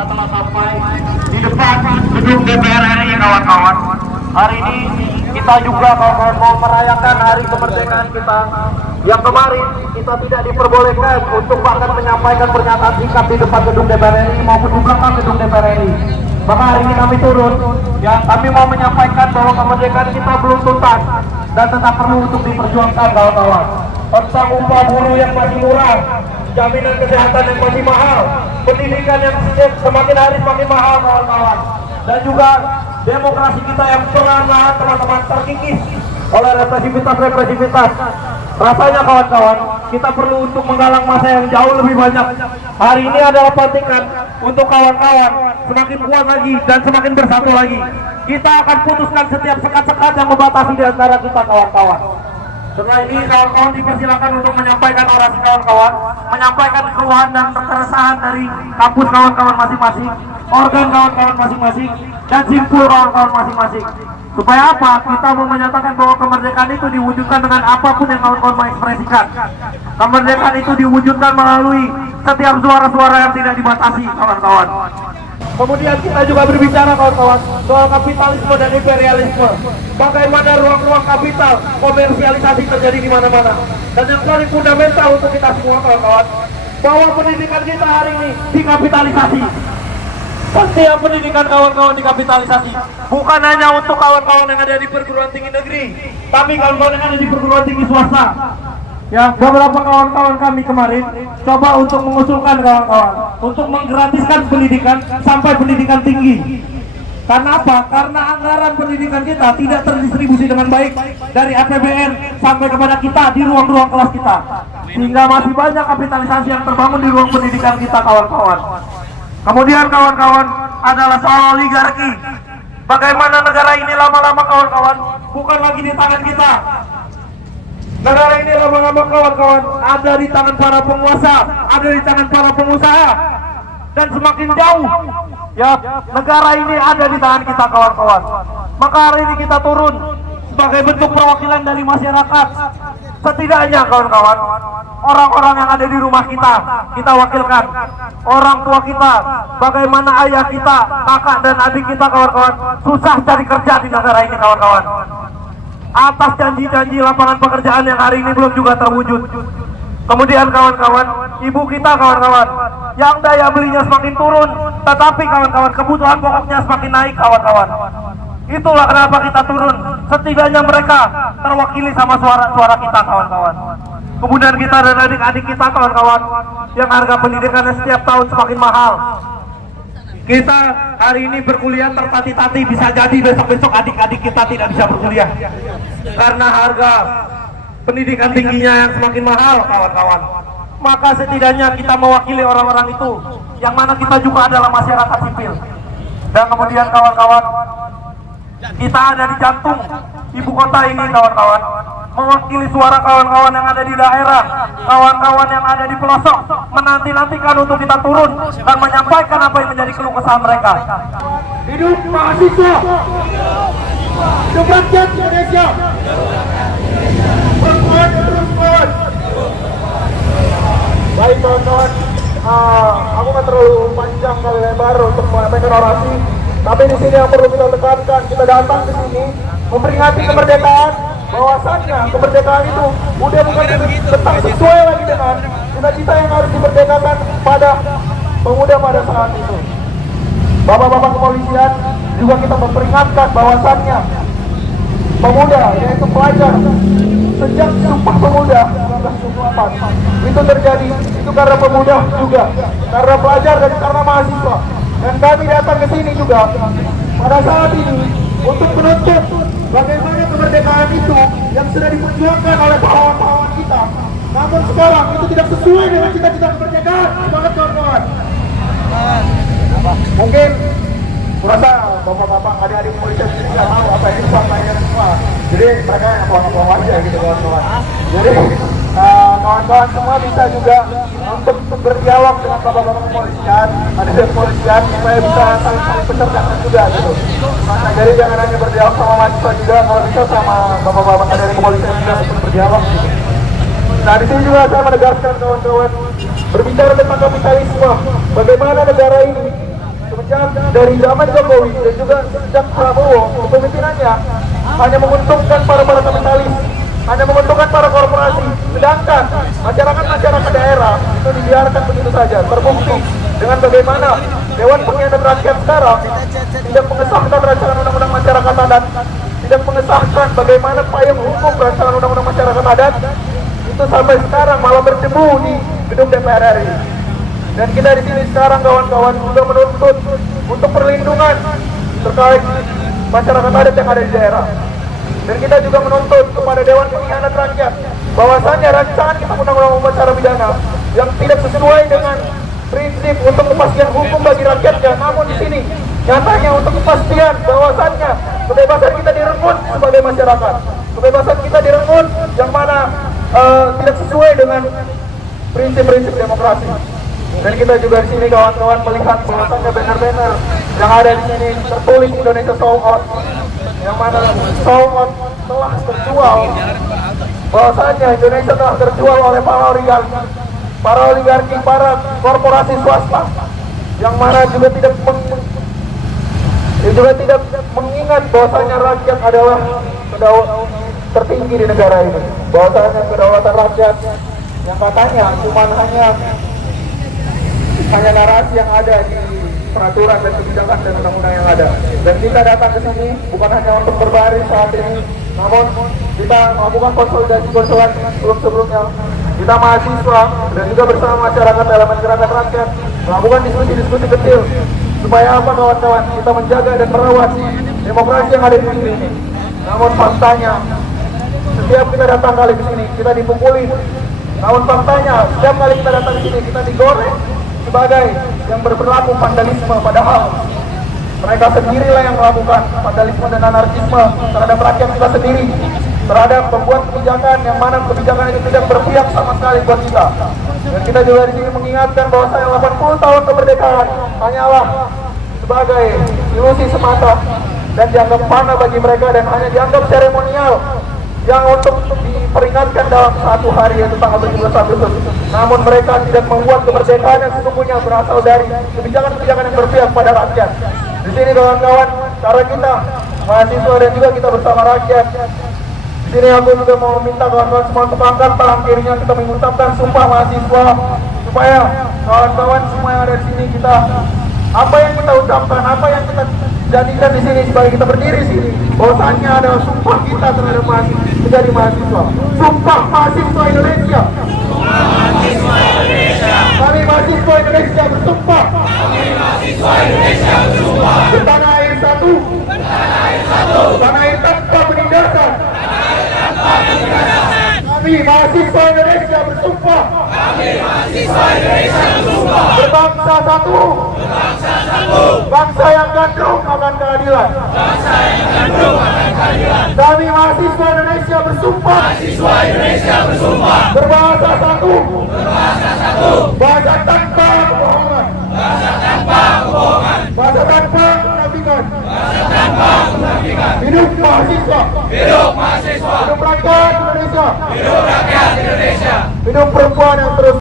kita telah sampai di depan gedung DPR RI, kawan-kawan. Hari ini kita juga kawan-kawan mau merayakan hari kemerdekaan kita. Yang kemarin kita tidak diperbolehkan untuk bahkan menyampaikan pernyataan sikap di depan gedung DPR RI maupun di belakang gedung DPR RI. Maka hari ini kami turun, ya kami mau menyampaikan bahwa kemerdekaan kita belum tuntas dan tetap perlu untuk diperjuangkan, kawan-kawan. Tentang upah buruh yang masih murah, jaminan kesehatan yang masih mahal, pendidikan yang semakin hari semakin mahal, kawan-kawan, dan juga demokrasi kita yang perlahan-lahan teman-teman terkikis oleh represivitas. Rasanya kawan-kawan, kita perlu untuk menggalang massa yang jauh lebih banyak. Hari ini adalah pelantikan untuk kawan-kawan semakin kuat lagi dan semakin bersatu lagi. Kita akan putuskan setiap sekat-sekat yang membatasi di antara kita, kawan-kawan. Setelah ini kawan-kawan dipersilakan untuk menyampaikan orasi kawan-kawan, menyampaikan keluhan dan keresahan dari kampus kawan-kawan masing-masing, organ kawan-kawan masing-masing, dan simpul kawan-kawan masing-masing. Supaya apa? Kita mau menyatakan bahwa kemerdekaan itu diwujudkan dengan apapun yang kawan-kawan mengekspresikan. Kemerdekaan itu diwujudkan melalui setiap suara-suara yang tidak dibatasi, kawan-kawan. Kemudian kita juga berbicara, kawan-kawan, soal kapitalisme dan imperialisme. Bagaimana ruang-ruang kapital, komersialisasi terjadi di mana-mana. Dan yang paling fundamental untuk kita semua, kawan-kawan, bahwa pendidikan kita hari ini dikapitalisasi. Setiap pendidikan kawan-kawan dikapitalisasi. Bukan hanya untuk kawan-kawan yang ada di perguruan tinggi negeri, tapi kawan-kawan yang ada di perguruan tinggi swasta. Ya, beberapa kawan-kawan kami kemarin coba untuk mengusulkan kawan-kawan untuk menggratiskan pendidikan sampai pendidikan tinggi. Karena apa? Karena anggaran pendidikan kita tidak terdistribusi dengan baik dari APBN sampai kepada kita di ruang-ruang kelas kita. Sehingga masih banyak kapitalisasi yang terbangun di ruang pendidikan kita, kawan-kawan. Kemudian kawan-kawan adalah soal oligarki. Bagaimana negara ini lama-lama, kawan-kawan, bukan lagi di tangan kita. Negara ini lama-lama, kawan-kawan, ada di tangan para penguasa, ada di tangan para pengusaha. Dan semakin jauh, ya, negara ini ada di tangan kita, kawan-kawan. Maka hari ini kita turun sebagai bentuk perwakilan dari masyarakat. Setidaknya, kawan-kawan, orang-orang yang ada di rumah kita wakilkan. Orang tua kita, bagaimana ayah kita, kakak dan adik kita, kawan-kawan, susah cari kerja di negara ini, kawan-kawan. Atas janji-janji lapangan pekerjaan yang hari ini belum juga terwujud. Kemudian kawan-kawan, ibu kita, kawan-kawan, yang daya belinya semakin turun, tetapi kawan-kawan, kebutuhan pokoknya semakin naik, kawan-kawan. Itulah kenapa kita turun. Setidaknya mereka terwakili sama suara-suara kita, kawan-kawan. Kemudian kita dan adik-adik kita, kawan-kawan, yang harga pendidikannya setiap tahun semakin mahal. Kita hari ini berkuliah tertati-tati, bisa jadi besok-besok adik-adik kita tidak bisa berkuliah karena harga pendidikan tingginya yang semakin mahal, kawan-kawan. Maka setidaknya kita mewakili orang-orang itu, yang mana kita juga adalah masyarakat sipil. Dan kemudian kawan-kawan, kita ada di jantung ibu kota ini, kawan-kawan, mewakili suara kawan-kawan yang ada di daerah, kawan-kawan yang ada di pelosok, menanti-nantikan untuk kita turun dan menyampaikan apa yang menjadi keluh kesah mereka. Hidup mahasiswa, hidup rakyat Indonesia. Baik kawan-kawan, aku nggak terlalu panjang kali lebar untuk menyampaikan orasi, tapi di sini yang perlu kita tekankan, kita datang ke sini memperingati kemerdekaan. Bahwasannya kemerdekaan itu udah bukan tentang sesuai lagi dengan cita-cita yang harus dimerdekakan pada pemuda pada saat itu. Bapak-bapak kepolisian juga kita memperingatkan bahwasannya pemuda, yaitu pelajar, sejak Sumpah Pemuda 1974 itu terjadi, itu karena pemuda juga, karena pelajar dan karena mahasiswa. Dan kami datang ke sini juga pada saat ini untuk menuntut bagaimana kemerdekaan itu yang sudah diperjuangkan oleh pahlawan-pahlawan kita. Namun sekarang itu tidak sesuai dengan cita-cita kemerdekaan. Semangat kawan-kawan. Mungkin merasa bapak-bapak, adik-adik polisi sendiri nggak tahu apa yang disampaikan semua. Jadi mereka yang ngomong aja gitu, kawan-kawan. Jadi kawan-kawan semua bisa juga untuk berdialog dengan bapak-bapak kepolisian, adik-adik kepolisian, supaya bisa saling pencerdasan juga gitu. Nah, jadi jangan hanya berdialog sama mahasiswa juga, kalau bisa sama bapak-bapak adik-adik kepolisian juga untuk berdialog gitu. Nah, di sini juga saya menegaskan kawan-kawan, berbicara tentang kapitalisme, bagaimana negara ini sejak dari zaman Jokowi dan juga sejak Prabowo kepemimpinannya hanya menguntungkan para kapitalis, hanya menguntungkan para korporasi, sedangkan masyarakat daerah itu dibiarkan begitu saja. Terbukti dengan bagaimana Dewan Pengkhianat Rakyat sekarang tidak mengesahkan rancangan undang-undang masyarakat adat, tidak mengesahkan bagaimana payung hukum rancangan undang-undang masyarakat adat, itu sampai sekarang malah berdebu di gedung DPR RI. Dan kita di sini sekarang kawan-kawan sudah menuntut untuk perlindungan terkait masyarakat adat yang ada di daerah. Dan kita juga menuntut kepada Dewan Pengkhianat Rakyat bahwasannya rancangan kitab undang-undang acara pidana yang tidak sesuai dengan prinsip untuk kepastian hukum bagi rakyatnya, namun di sini nyatanya untuk kepastian bahwasannya kebebasan kita direnggut sebagai masyarakat, kebebasan kita direnggut yang mana tidak sesuai dengan prinsip-prinsip demokrasi. Dan kita juga di sini kawan-kawan melihat bahwasannya banner-banner yang ada di sini tertulis Indonesia Sold Out, yang mana sold out telah terjual, bahwasannya Indonesia telah terjual oleh para oligarki, para korporasi swasta, yang mana juga tidak mengingat bahwasanya rakyat adalah tertinggi di negara ini, bahwasanya kedaulatan rakyat yang katanya cuma hanya narasi yang ada di peraturan dan kebijakan dan undang-undang yang ada. Dan kita datang ke sini bukan hanya untuk berbaris saat ini, namun kita melakukan konsolidasi sebelum-sebelumnya. Kita mahasiswa dan juga bersama masyarakat elemen gerakan rakyat melakukan diskusi-diskusi kecil supaya apa kawan-kawan, kita menjaga dan merawat demokrasi yang ada di negeri ini. Namun faktanya setiap kita datang kali ke sini kita dipukuli. Namun faktanya setiap kali kita datang ke sini kita digoreng sebagai yang berperilaku vandalisme, padahal mereka sendirilah yang melakukan vandalisme dan anarkisme terhadap rakyat kita sendiri, terhadap pembuat kebijakan yang mana kebijakan itu tidak berpihak sama sekali buat kita. Dan kita juga di sini mengingatkan bahwa 80 tahun kemerdekaan hanyalah sebagai ilusi semata dan dianggap fana bagi mereka dan hanya dianggap seremonial yang untuk diperingatkan dalam satu hari, yaitu tanggal 17 Agustus. Namun mereka tidak membuat kemerdekaan yang sesungguhnya berasal dari kebijakan-kebijakan yang berpihak pada rakyat. Di sini kawan-kawan, cara kita mahasiswa dan juga kita bersama rakyat. Di sini aku juga mau meminta kawan-kawan semua untuk angkat tangan kirinya, kita mengucapkan sumpah mahasiswa supaya kawan-kawan semua yang ada di sini kita apa yang kita ucapkan, apa yang kita jadikan di sini sebagai kita berdiri sini, bahwasannya adalah sumpah kita terhadap menjadi mahasiswa. Sumpah mahasiswa Indonesia. Kami mahasiswa Indonesia bersumpah. Di tanah air satu. Tanah air tanpa penindasan. Kami mahasiswa Indonesia bersumpah. Berbangsa satu. Bangsa yang gandrung akan keadilan. Kami mahasiswa Indonesia bersumpah. Berbahasa satu. Bahasa tanpa kebohongan. Bahasa tanpa kemunafikan. Hidup mahasiswa. Hidup rakyat Indonesia. Hidup perempuan yang terus